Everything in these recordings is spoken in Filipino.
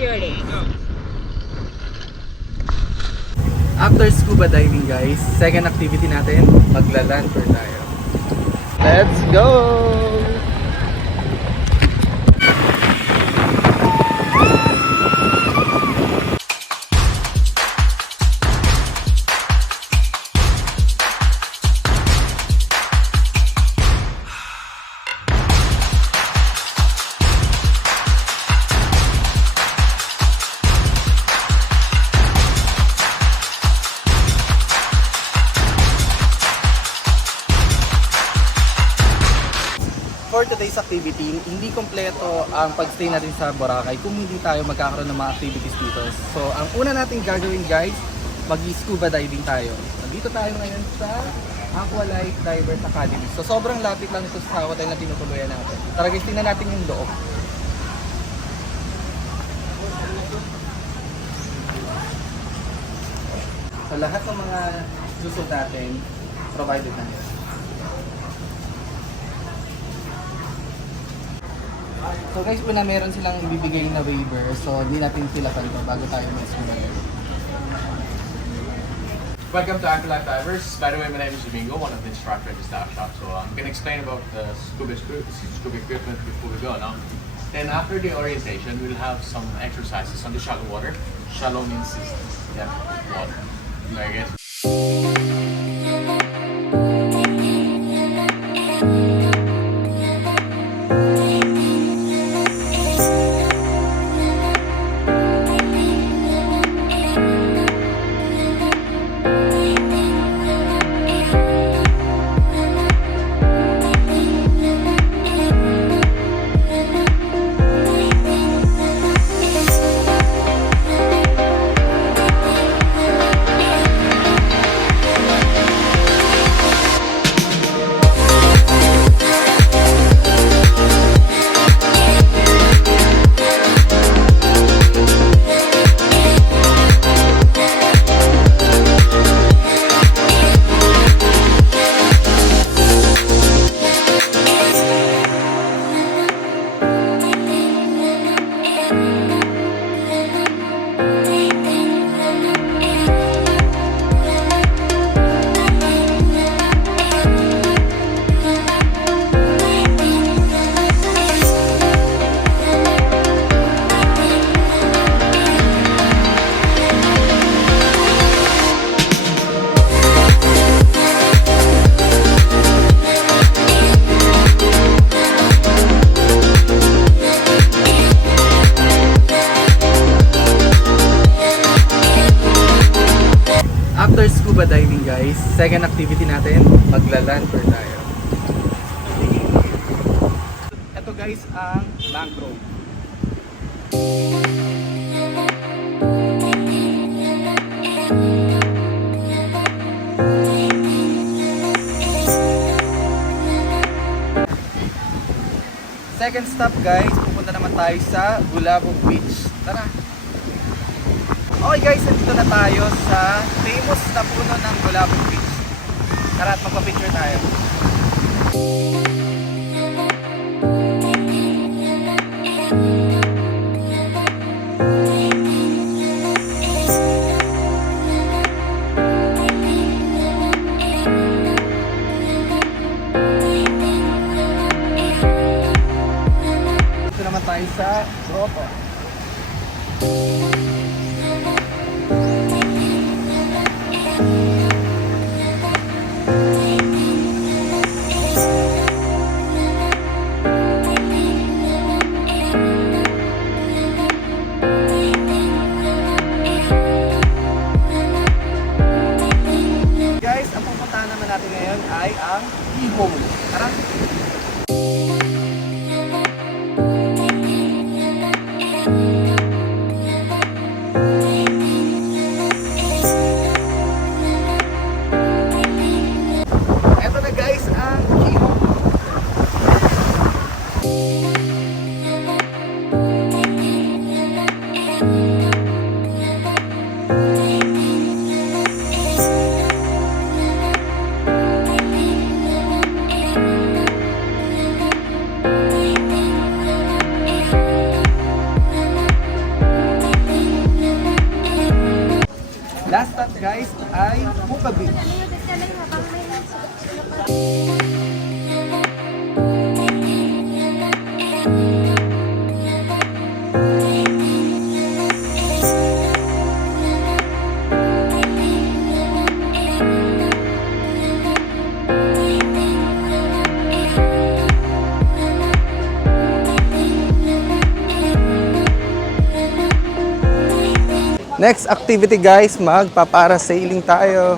ready. After scuba diving guys, second activity natin, magla-land tour tayo. Let's go! For today's activity, hindi kompleto ang pagstay natin sa Boracay kung hindi tayo magkakaroon ng mga activities dito. So, ang una natin gagawin guys, mag-scuba diving tayo. Nandito tayo ngayon sa Aqualife Divers Academy. So, sobrang lapit lang ito sa hotel na tinutuluyan natin. Tara guys, tingnan natin yung loob. So, lahat ng mga susot natin, provided na yun. So guys, una meron silang ibibigay na waiver. So hindi natin filapan ito bago tayo mag-scuba. Welcome to Aqualife Divers. By the way, my name is Domingo, one of the instructors at the staff shop. So I'm going to explain about the scuba equipment before we go now. Then after the orientation, we'll have some exercises on the shallow water. Shallow means depth water. Okay, guys. After scuba diving guys, second activity natin, magla-land tour tayo. Ito guys ang mangrove. Second stop guys, pupunta naman tayo sa Bulabog Beach. Tara! Okay guys, nandito na tayo sa famous na puno ng Bulabog Beach. Tara at magpa-picture tayo. Dito naman tayo sa grotto. Natin ngayon ay ang keyhole. Tara! Eto na guys ang keyhole. guys ay Scuba Beach. Next activity guys, magpa-parasailing tayo.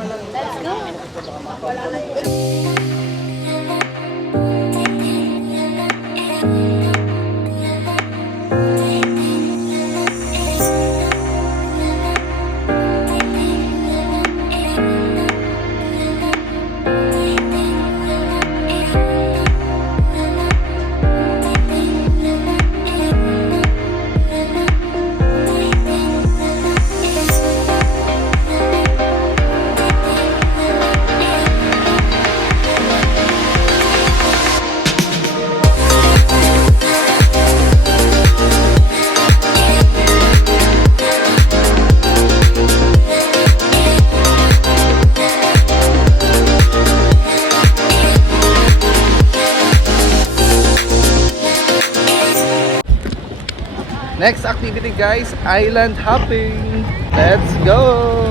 Next activity guys, island hopping. Let's go!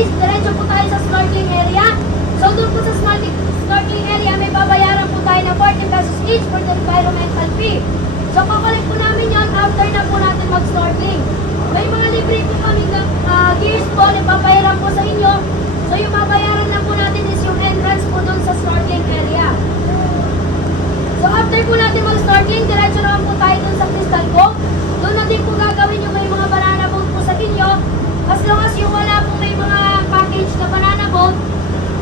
Diretso po tayo sa snorkeling area. So doon po sa snorkeling area, may babayaran po tayo ng 40 pesos each for the environmental fee. So kakulit po namin yon after na po natin mag-snorkeling. May mga libre po kami gears po na papayaran po sa inyo. So yung babayaran na po natin is yung entrance po doon sa snorkeling area. So after po natin mag-snorkeling, diretso naman po tayo doon sa Crystal Cove. Doon na din po gagawin yung may mga banana boat po sa inyo. As long as yung wala po may mga package na banana boat,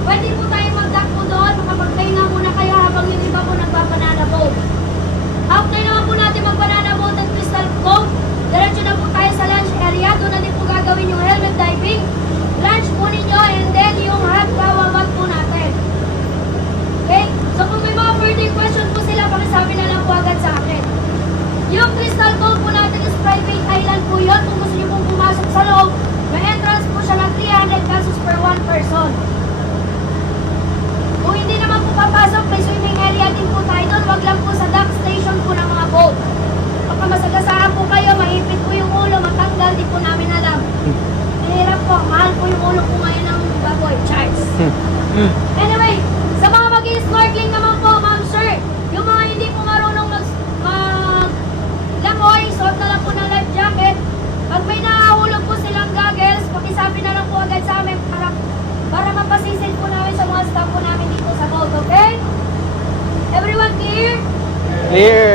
pwede po tayo mag-dock po doon, makapagpahinga muna kayo habang yung iba po nagpa-banana boat. After naman po natin mag-banana boat at Crystal Cove, diretso na po tayo sa lunch area. Doon na din po gagawin yung helmet diving, lunch po ninyo, and then yung hot kawabat po natin. Okay? So kung may mga further question po sila, pakisabi na lang po agad sa akin. Yung Crystal Cove po natin is private island po yun. Kung gusto nyo pong pumasok sa loob, may entrance po siya ng 300 pesos per one person. Kung hindi naman po papasok, may swimming area din po tayo doon. Wag lang po sa dock station po ng mga boat. Baka masagasaan po kayo, mahipit po yung ulo, matanggal, di po namin alam. Mahirap po, mahal po yung ulo po ngayon ng baboy, Charles. Anyway, sa mga mag-snorkeling naman po, ma'am sir, yung mga hindi po marunong langoy, suot na lang po ng life jacket. Pag may nakahulog po silang goggles, pakisabi na lang po agad sa amin para mapasisid po namin sa mga staff po namin dito sa boat, okay? Everyone clear? Clear!